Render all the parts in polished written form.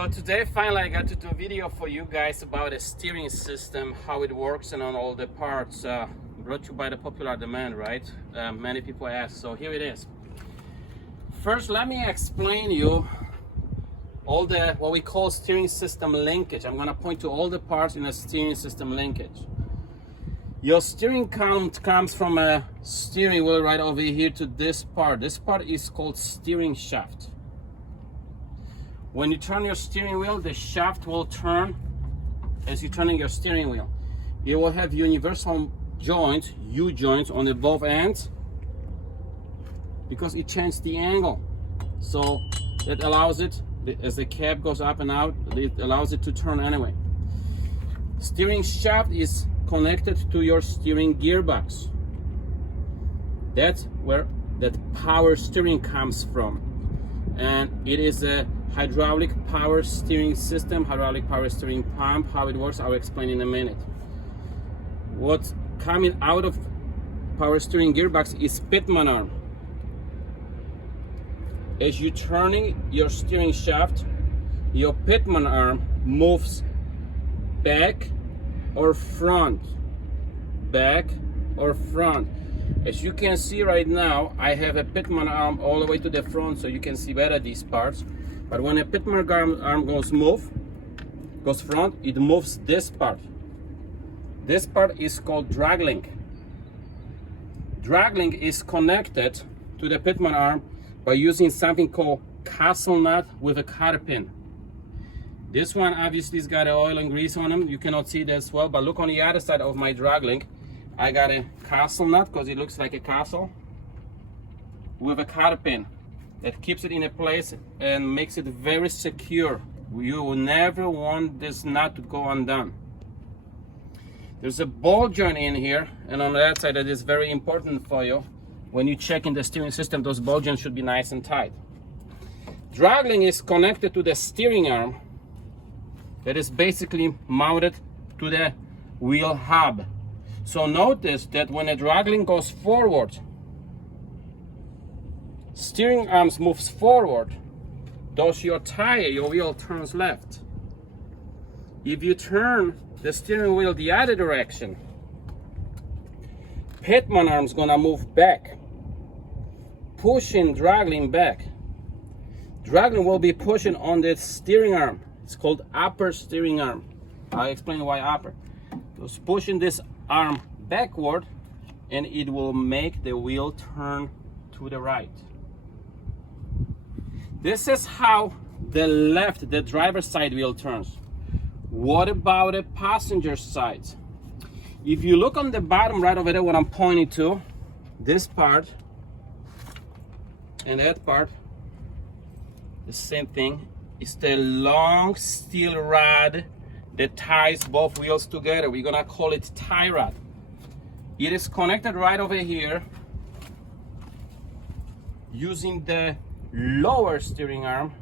So today finally I got to do a video for you guys about a steering system, how it works and on all the parts. Brought to you by the popular demand, right? Many people ask, so here it is. First, let me explain you all the what we call steering system linkage. I'm gonna point to all the parts in a steering system linkage. Your steering count comes from a steering wheel right over here to this part. This part is called steering shaft. When you turn your steering wheel, the shaft will turn as you're turning your steering wheel. It will have universal joints, U-joints on the both ends because it changes the angle. So that allows it, as the cab goes up and out, it allows it to turn anyway. Steering shaft is connected to your steering gearbox. That's where that power steering comes from. And it is a hydraulic power steering system, hydraulic power steering pump. How it works, I'll explain in a minute. What's coming out of power steering gearbox is Pitman arm. As you're turning your steering shaft, your Pitman arm moves back or front, back or front. As you can see right now, I have a Pitman arm all the way to the front, so you can see better these parts. But when a Pitman arm goes front, it moves this part. This part is called drag link. Drag link is connected to the Pitman arm by using something called castle nut with a cotter pin. This one obviously has got oil and grease on them. You cannot see it as well, but look on the other side of my drag link. I got a castle nut because it looks like a castle with a cotter pin that keeps it in a place and makes it very secure. You will never want this nut to go undone. There's a ball joint in here, and on that side that is very important for you. When you check in the steering system, those ball joints should be nice and tight. Drag link is connected to the steering arm that is basically mounted to the wheel hub. So notice that when a drag link goes forward, steering arms moves forward, thus your tire, your wheel turns left. If you turn the steering wheel the other direction, Pitman arm's gonna move back, pushing drag link back. Drag link will be pushing on the steering arm. It's called upper steering arm. I'll explain why upper. Just pushing this arm backward, and it will make the wheel turn to the right. This is how the left, the driver's side wheel turns. What about the passenger side? If you look on the bottom right over there, what I'm pointing to, this part and that part, the same thing. It's the long steel rod that ties both wheels together. We're gonna call it tie rod. It is connected right over here using the lower steering arm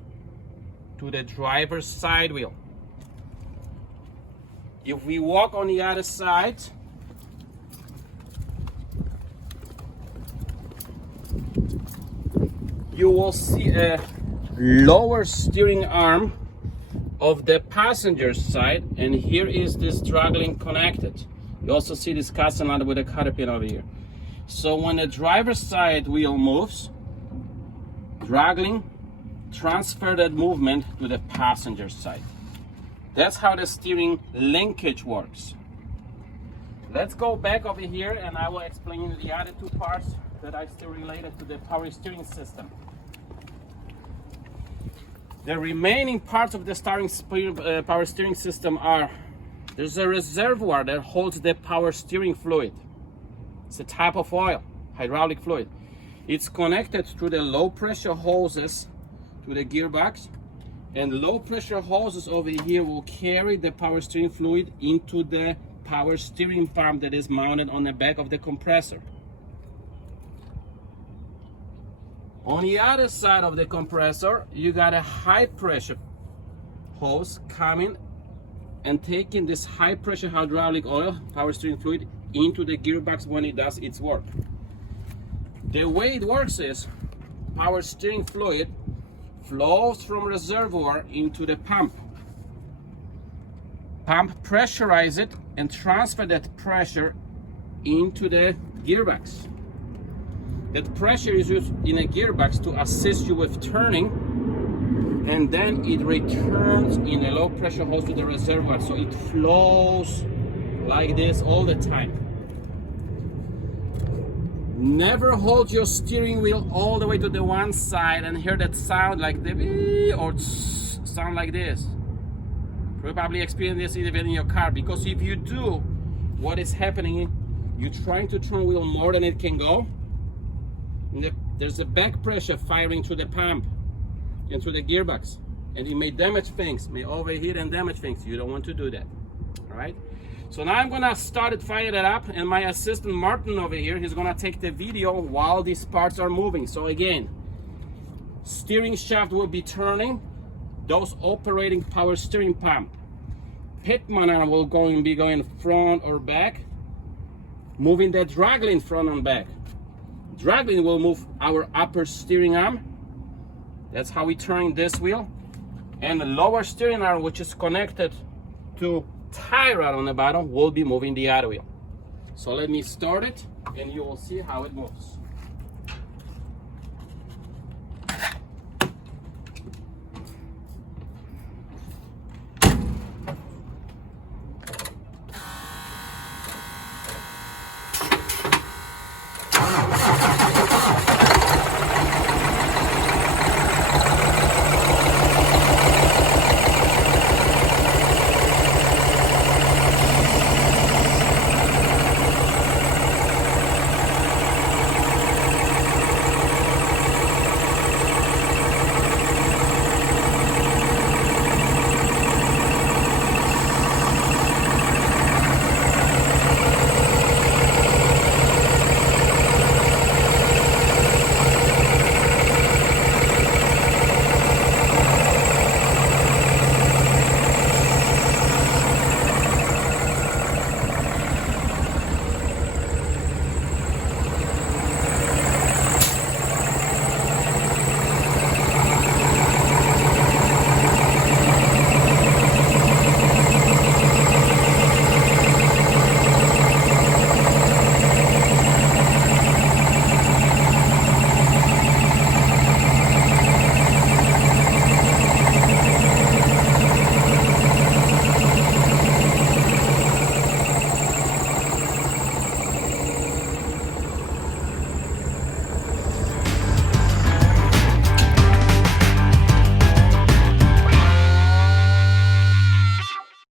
to the driver's side wheel. If we walk on the other side, you will see a lower steering arm of the passenger side, and here is this drag link connected. You also see this castle nut with a cotter pin over here. So when the driver's side wheel moves, drag link transfer that movement to the passenger side. That's how the steering linkage works. Let's go back over here and I will explain the other two parts that are still related to the power steering system. The remaining parts of the power steering system are, there's a reservoir that holds the power steering fluid. It's a type of oil, hydraulic fluid. It's connected through the low pressure hoses to the gearbox, and low pressure hoses over here will carry the power steering fluid into the power steering pump that is mounted on the back of the compressor. On the other side of the compressor, you got a high pressure hose coming and taking this high pressure hydraulic oil, power steering fluid, into the gearbox when it does its work. The way it works is power steering fluid flows from reservoir into the pump. Pump pressurize it and transfer that pressure into the gearbox. That pressure is used in a gearbox to assist you with turning, and then it returns in a low pressure hose to the reservoir, so it flows like this all the time. Never hold your steering wheel all the way to the one side and hear that sound like the bee or sound like this. Probably experience this even in your car, because if you do, what is happening, you're trying to turn wheel more than it can go. There's a back pressure firing to the pump and to the gearbox, and it may damage things, may overheat and damage things. You don't want to do that. All right, so now I'm gonna start it, fire that up, and my assistant Martin over here, he's gonna take the video while these parts are moving. So again, steering shaft will be turning, those operating power steering pump. Pitman arm will be going front or back, moving the dragline front and back. Dragline will move our upper steering arm. That's how we turn this wheel. And the lower steering arm, which is connected to tie rod on the bottom, will be moving the other wheel. So let me start it and you will see how it moves.